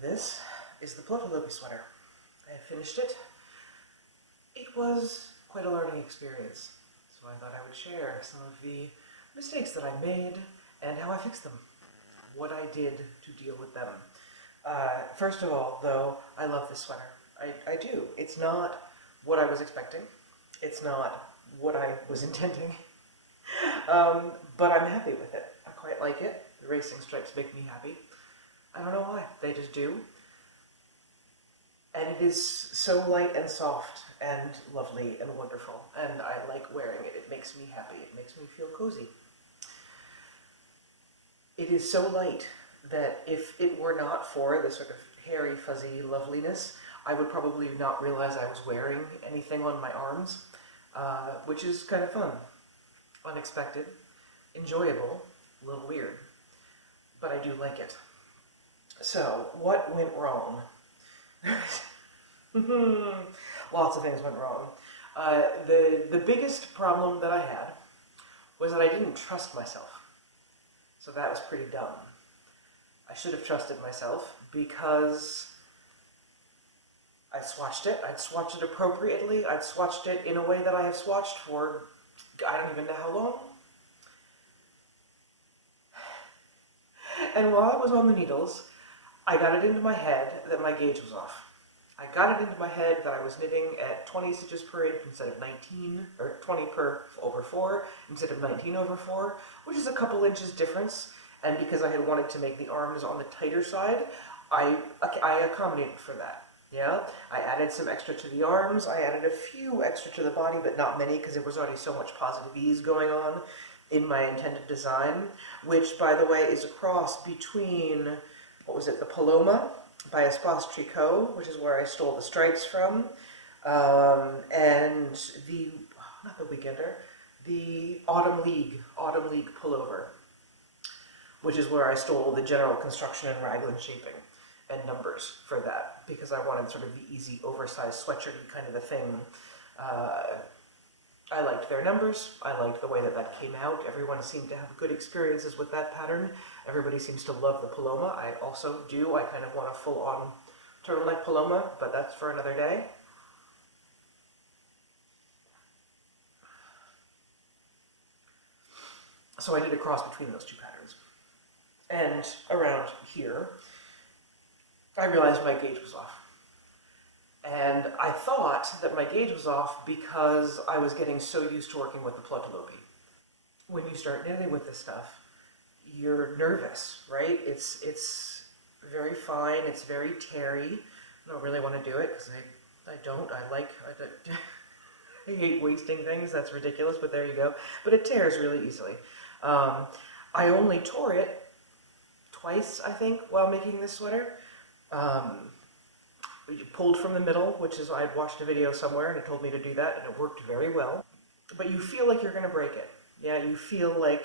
This is the plotulopi sweater. I have finished it. It was quite a learning experience, so I thought I would share some of the mistakes that I made and how I fixed them, what I did to deal with them. First of all, though, I love this sweater. I do. It's not what I was expecting. It's not what I was intending. But I'm happy with it. I quite like it. The racing stripes make me happy. I don't know why. They just do. And it is so light and soft and lovely and wonderful. And I like wearing it. It makes me happy. It makes me feel cozy. It is so light that if it were not for the sort of hairy, fuzzy loveliness, I would probably not realize I was wearing anything on my arms, which is kind of fun, unexpected, enjoyable, a little weird, but I do like it. So, what went wrong? Lots of things went wrong. The biggest problem that I had was that I didn't trust myself. So that was pretty dumb. I should have trusted myself because I swatched it. I'd swatched it appropriately. I'd swatched it in a way that I have swatched for I don't even know how long. And while I was on the needles, I got it into my head that my gauge was off. I got it into my head that I was knitting at 20 stitches per inch instead of 19, or 20 over 4 instead of 19 over 4, which is a couple inches difference. And because I had wanted to make the arms on the tighter side, I accommodated for that. Yeah, I added some extra to the arms, I added a few extra to the body, but not many because there was already so much positive ease going on in my intended design, which, by the way, is a cross between, what was it, the Paloma by Espace Tricot, which is where I stole the stripes from, and the, not the Weekender, the Autumn League Pullover, which is where I stole the general construction and raglan shaping and numbers for that, because I wanted sort of the easy, oversized, sweatshirt-y kind of a thing. I liked their numbers. I liked the way that that came out. Everyone seemed to have good experiences with that pattern. Everybody seems to love the Paloma. I also do. I kind of want a full-on turtleneck Paloma, but that's for another day. So I did a cross between those two patterns. And around here, I realized my gauge was off. And I thought that my gauge was off because I was getting so used to working with the plotulopi. When you start knitting with this stuff, you're nervous, right? It's very fine, it's very terry. I don't really want to do it because I hate wasting things, that's ridiculous, but there you go. But it tears really easily. I only tore it twice, I think, while making this sweater. Pulled from the middle, which is, I'd watched a video somewhere and it told me to do that, and it worked very well. But you feel like you're going to break it. Yeah, you feel like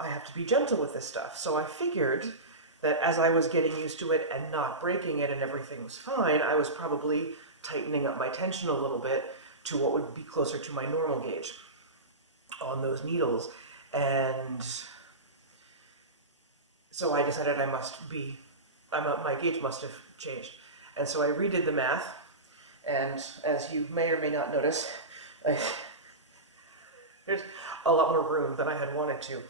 I have to be gentle with this stuff. So I figured that as I was getting used to it and not breaking it and everything was fine, I was probably tightening up my tension a little bit to what would be closer to my normal gauge on those needles. And so I decided my gauge must have changed. And so I redid the math, and as you may or may not notice, there's a lot more room than I had wanted to.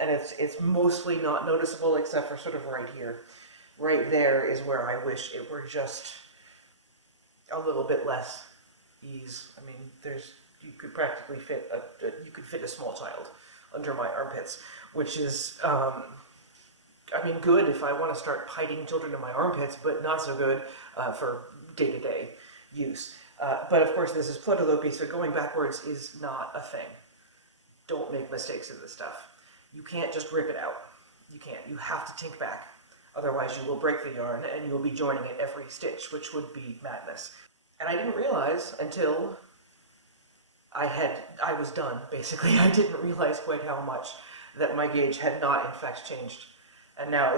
And it's mostly not noticeable except for sort of right here. Right there is where I wish it were just a little bit less ease. I mean, you could practically fit a small child under my armpits, which is, good if I want to start hiding children in my armpits, but not so good for day-to-day use. But of course, this is plotulopi, so going backwards is not a thing. Don't make mistakes in this stuff. You can't just rip it out. You can't. You have to tink back. Otherwise, you will break the yarn, and you will be joining it every stitch, which would be madness. And I didn't realize until I was done, basically. I didn't realize quite how much that my gauge had not, in fact, changed. And now,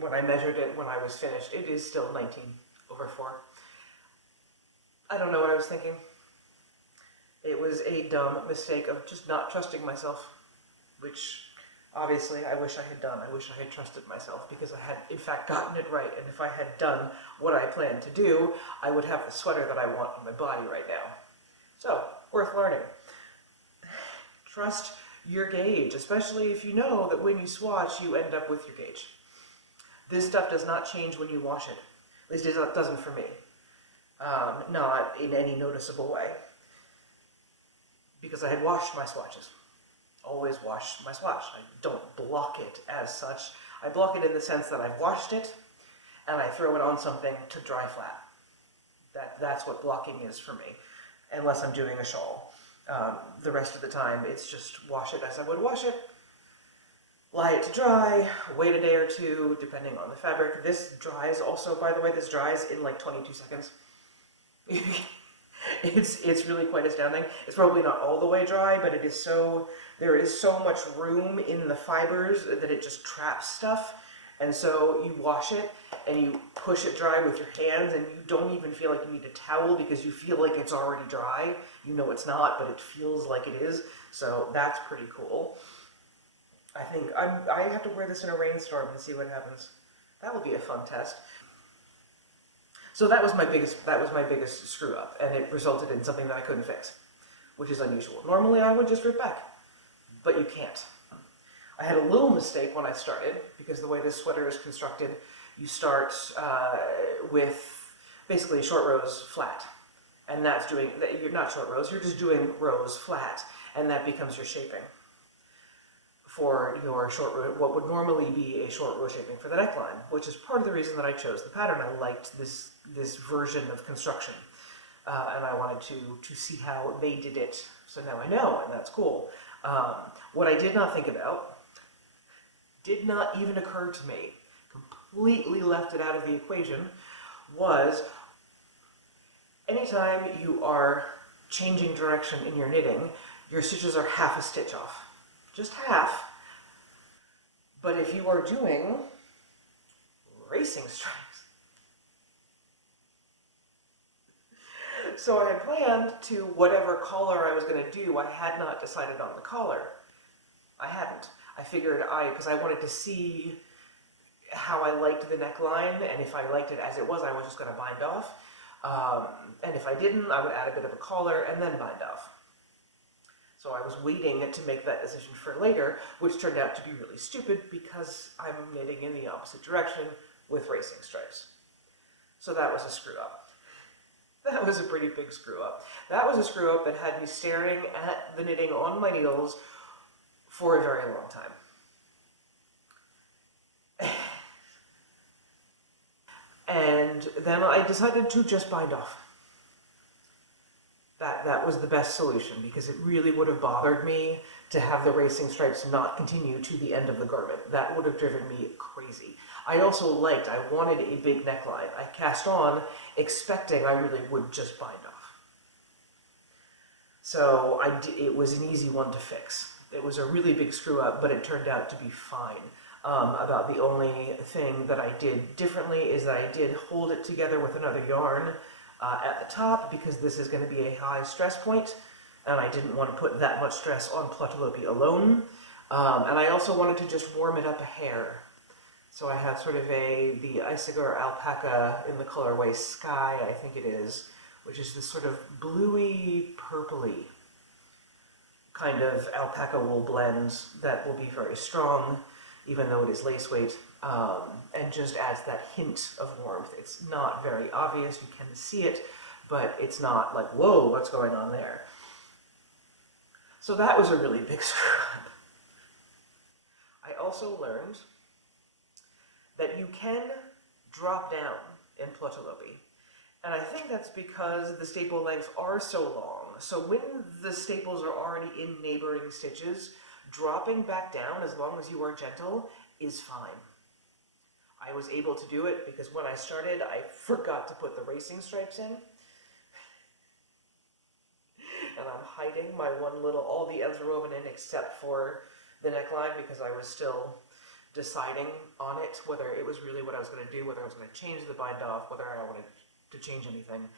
when I measured it when I was finished, it is still 19 over 4. I don't know what I was thinking. It was a dumb mistake of just not trusting myself, which Obviously, I wish I had done. I wish I had trusted myself because I had, in fact, gotten it right. And if I had done what I planned to do, I would have the sweater that I want on my body right now. So, worth learning. Trust your gauge, especially if you know that when you swatch, you end up with your gauge. This stuff does not change when you wash it. At least it doesn't for me. Not in any noticeable way. Because I had washed my swatches. Always wash my swatch. I don't block it as such. I block it in the sense that I've washed it and I throw it on something to dry flat. That's what blocking is for me, unless I'm doing a shawl. The rest of the time, it's just wash it as I would wash it, lie it to dry, wait a day or two, depending on the fabric. This dries also, by the way, this dries in like 22 seconds. It's really quite astounding. It's probably not all the way dry, but it is so, there is so much room in the fibers that it just traps stuff. And so you wash it and you push it dry with your hands and you don't even feel like you need a towel because you feel like it's already dry. You know it's not, but it feels like it is. So that's pretty cool. I think I have to wear this in a rainstorm and see what happens. That will be a fun test. So that was my biggest screw up, and it resulted in something that I couldn't fix, which is unusual. Normally I would just rip back, but you can't. I had a little mistake when I started, because the way this sweater is constructed, you start with basically short rows flat, and that's doing, you're not short rows, you're just doing rows flat, and that becomes your shaping for your short row, what would normally be a short row shaping for the neckline, which is part of the reason that I chose the pattern. I liked this version of construction, and I wanted to see how they did it. So now I know, and that's cool. What I did not think about, did not even occur to me, completely left it out of the equation, was anytime you are changing direction in your knitting, your stitches are half a stitch off. Just half. But if you are doing racing stripes, so I had planned to whatever collar I was going to do, I had not decided on the collar. I hadn't. I figured because I wanted to see how I liked the neckline, and if I liked it as it was, I was just going to bind off. And if I didn't, I would add a bit of a collar and then bind off. So I was waiting to make that decision for later, which turned out to be really stupid because I'm knitting in the opposite direction with racing stripes. So that was a screw up. That was a pretty big screw up. That was a screw up that had me staring at the knitting on my needles for a very long time. And then I decided to just bind off. That was the best solution, because it really would have bothered me to have the racing stripes not continue to the end of the garment. That would have driven me crazy. I also I wanted a big neckline. I cast on expecting I really would just bind off. So it was an easy one to fix. It was a really big screw up, but it turned out to be fine. About the only thing that I did differently is that I did hold it together with another yarn at the top, because this is going to be a high stress point, and I didn't want to put that much stress on plotulopi alone. And I also wanted to just warm it up a hair. So I have sort of the Icigar alpaca in the colorway Sky, I think it is, which is this sort of bluey, purpley kind of alpaca wool blend that will be very strong, even though it is lace weight, and just adds that hint of warmth. It's not very obvious, you can see it, but it's not like, whoa, what's going on there? So that was a really big screw up. I also learned that you can drop down in plotulopi, and I think that's because the staple lengths are so long. So when the staples are already in neighboring stitches, dropping back down, as long as you are gentle, is fine. I was able to do it because when I started, I forgot to put the racing stripes in. And I'm hiding my one little, all the ends are woven in except for the neckline, because I was still deciding on it, whether it was really what I was going to do, whether I was going to change the bind off, whether I wanted to change anything.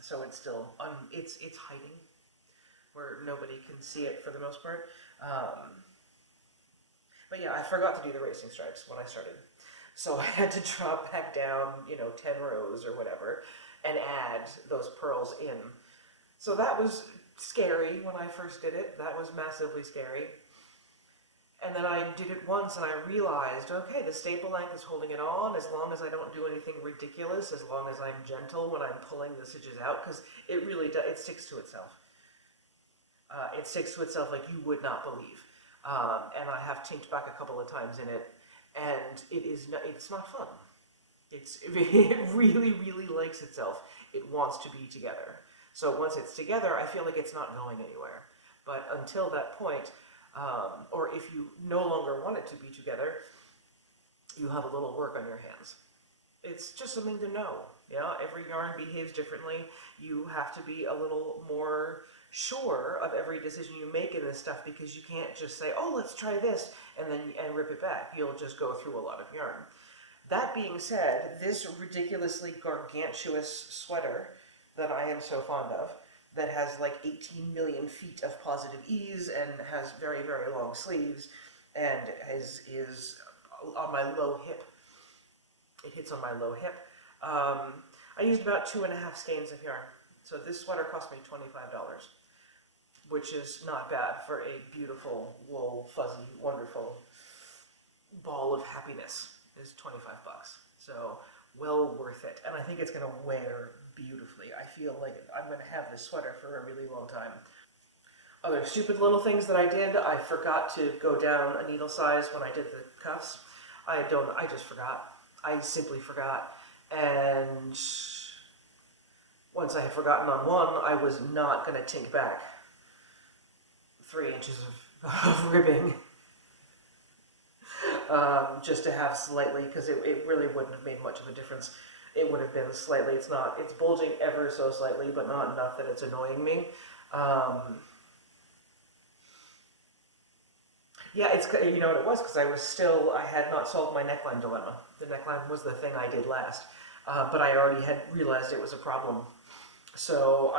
So it's still, it's hiding where nobody can see it for the most part. But yeah, I forgot to do the racing stripes when I started. So I had to drop back down, 10 rows or whatever, and add those pearls in. So that was scary when I first did it. That was massively scary. And then I did it once and I realized, okay, the staple length is holding it on as long as I don't do anything ridiculous, as long as I'm gentle when I'm pulling the stitches out, because it really does, it sticks to itself. It sticks to itself like you would not believe. And I have tinked back a couple of times in it, and it's not fun. It really, really likes itself. It wants to be together. So once it's together, I feel like it's not going anywhere. But until that point, or if you no longer want it to be together, you have a little work on your hands. It's just something to know. Yeah, every yarn behaves differently. You have to be a little more sure of every decision you make in this stuff, because you can't just say, oh, let's try this, and rip it back. You'll just go through a lot of yarn. That being said, this ridiculously gargantuous sweater that I am so fond of, that has like 18 million feet of positive ease and has very, very long sleeves, and is on my low hip. It hits on my low hip. I used about 2.5 skeins of yarn. So this sweater cost me $25, which is not bad for a beautiful, wool, fuzzy, wonderful ball of happiness. Is 25 bucks. So well worth it. And I think it's going to wear beautifully. I feel like I'm going to have this sweater for a really long time. Other stupid little things that I did, I forgot to go down a needle size when I did the cuffs. I just forgot. I simply forgot. And once I had forgotten on one, I was not going to tink back 3 inches of ribbing. Just to have slightly, because it really wouldn't have made much of a difference. It would have been slightly, it's bulging ever so slightly, but not enough that it's annoying me. Yeah, you know what it was, because I had not solved my neckline dilemma. The neckline was the thing I did last, but I already had realized it was a problem. So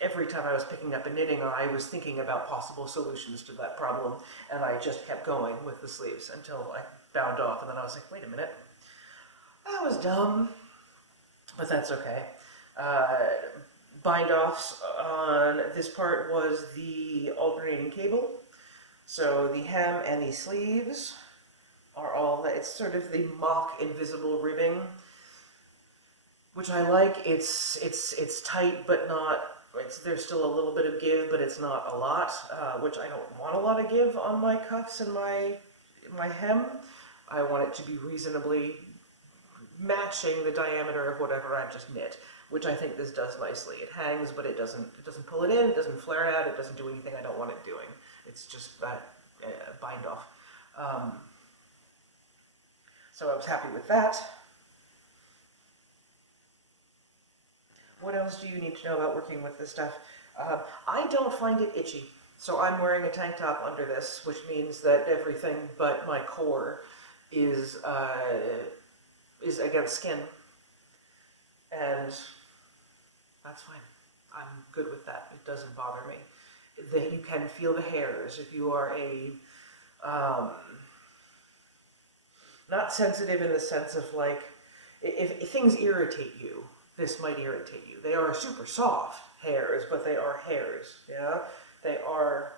every time I was picking up a knitting, I was thinking about possible solutions to that problem, and I just kept going with the sleeves until I bound off, and then I was like, wait a minute, that was dumb, but that's okay. Bind offs on this part was the alternating cable, so the hem and the sleeves are all, it's sort of the mock invisible ribbing, which I like. It's tight, but not, there's still a little bit of give, but it's not a lot, which I don't want a lot of give on my cuffs and my hem. I want it to be reasonably matching the diameter of whatever I've just knit, which I think this does nicely. It hangs, but it doesn't pull it in, it doesn't flare out, it doesn't do anything I don't want it doing. It's just that bind off. So I was happy with that. What else do you need to know about working with this stuff? I don't find it itchy. So I'm wearing a tank top under this, which means that everything but my core is against skin. And that's fine. I'm good with that. It doesn't bother me. You can feel the hairs. If you are not sensitive in the sense of like, if things irritate you, this might irritate you. They are super soft hairs, but they are hairs, yeah? They are,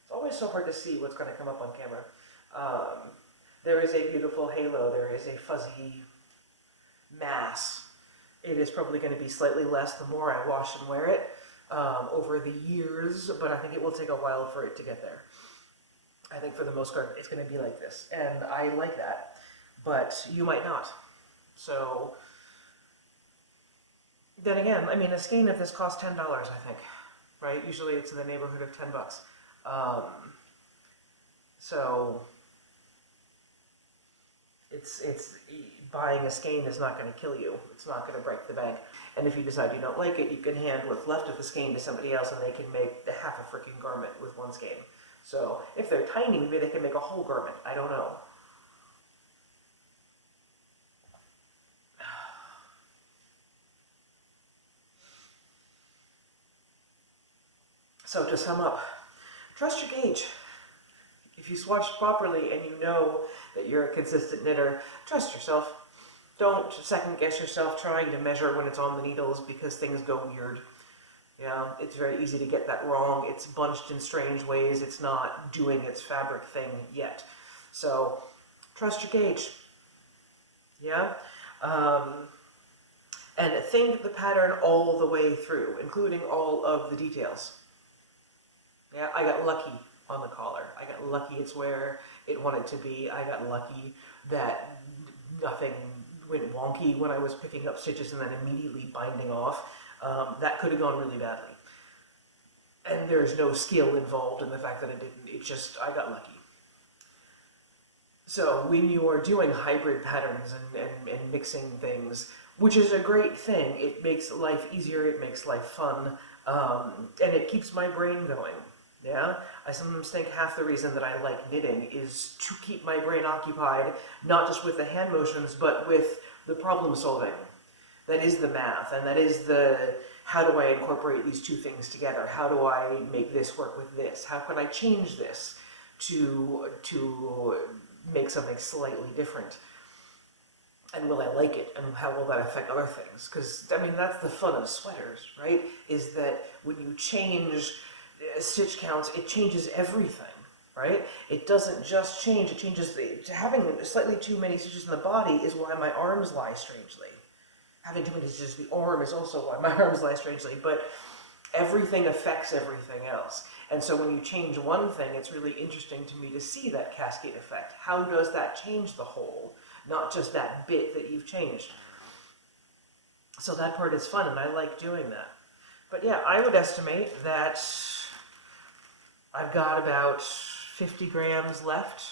it's always so hard to see what's going to come up on camera. There is a beautiful halo, there is a fuzzy mass. It is probably going to be slightly less the more I wash and wear it over the years, but I think it will take a while for it to get there. I think for the most part it's going to be like this, and I like that, but you might not. So then again, I mean, a skein of this costs $10, I think, right? Usually it's in the neighborhood of 10 bucks. So it's buying a skein is not going to kill you. It's not going to break the bank. And if you decide you don't like it, you can hand what's left of the skein to somebody else, and they can make half a freaking garment with one skein. So if they're tiny, maybe they can make a whole garment. I don't know. So to sum up, trust your gauge. If you swatch properly and you know that you're a consistent knitter, trust yourself. Don't second guess yourself trying to measure when it's on the needles because things go weird. Yeah, it's very easy to get that wrong. It's bunched in strange ways. It's not doing its fabric thing yet. So trust your gauge. Yeah? And think the pattern all the way through, including all of the details. Yeah, I got lucky on the collar. I got lucky it's where it wanted to be. I got lucky that nothing went wonky when I was picking up stitches and then immediately binding off. That could have gone really badly. And there's no skill involved in the fact that it didn't. It just, I got lucky. So when you are doing hybrid patterns and mixing things, which is a great thing, it makes life easier, it makes life fun, and it keeps my brain going. Yeah, I sometimes think half the reason that I like knitting is to keep my brain occupied, not just with the hand motions, but with the problem solving. That is the math, and that is the, how do I incorporate these two things together? How do I make this work with this? How can I change this to make something slightly different? And will I like it? And how will that affect other things? Because, I mean, that's the fun of sweaters, right? Is that when you change stitch counts, it changes everything, right? It doesn't just change, it changes having slightly too many stitches in the body is why my arms lie strangely. Having too many stitches in the arm is also why my arms lie strangely, but everything affects everything else. And so when you change one thing, it's really interesting to me to see that cascade effect. How does that change the whole? Not just that bit that you've changed. So that part is fun, and I like doing that. But yeah, I would estimate that I've got about 50 grams left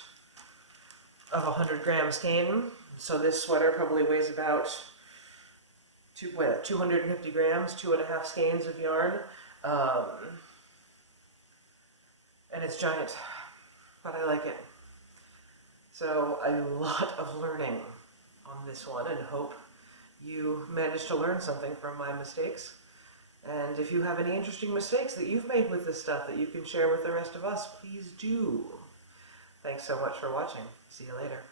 of 100 gram skein. So this sweater probably weighs about 250 grams, 2.5 skeins of yarn. And it's giant, but I like it. So a lot of learning on this one, and hope you managed to learn something from my mistakes. And if you have any interesting mistakes that you've made with this stuff that you can share with the rest of us, please do. Thanks so much for watching. See you later.